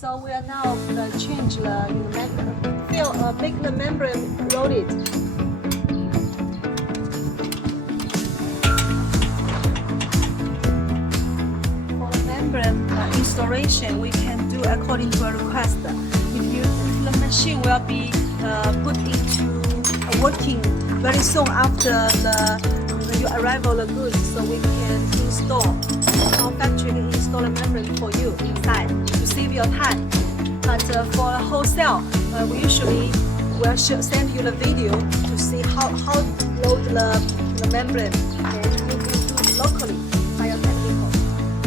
So we are now change the make the membrane loaded. For the membrane installation, we can do according to a request. If the machine will be put into working very soon after your arrival of the goods, so we can install. Our factory can install a membrane for you inside to save your time. But for wholesale, we usually will send you the video to see how load the membrane, and you can do it locally by your technical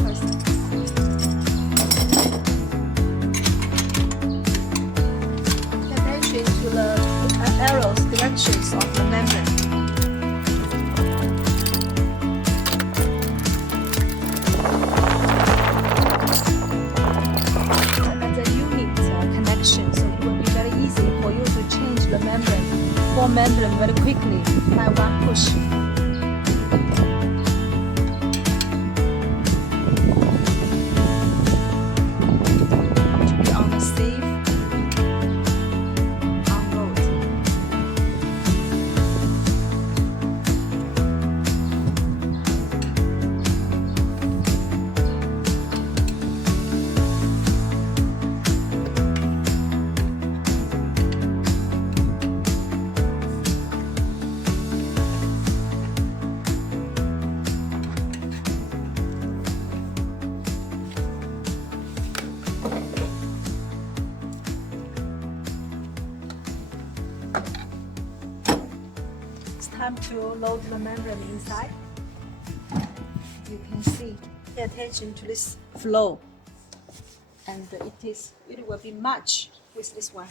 person. Pay attention to the arrows directions of the membrane. Membrane very quickly by one push. To be on the safe road. Time to load the membrane inside. You can see, pay attention to this flow, and it will be matched with this one.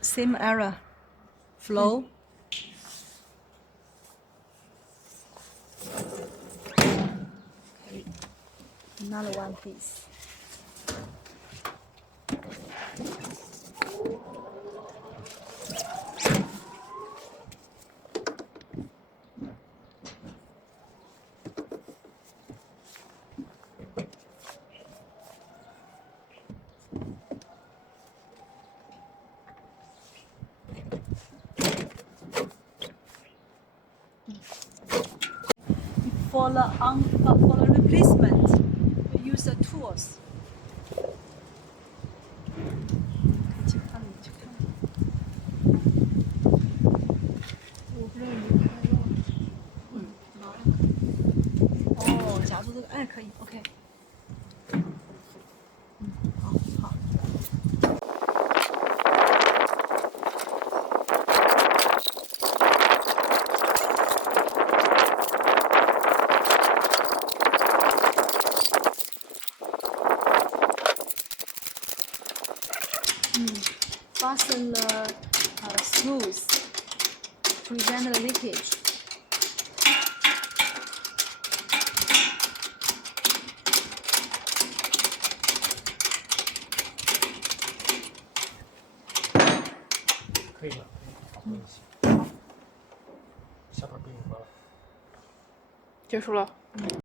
Same error, flow. Okay. Another one, please. For the replacement, we use the tools.哦，夹住这个，哎，可以 ，OK。好。Fasten the screws to prevent the leakage.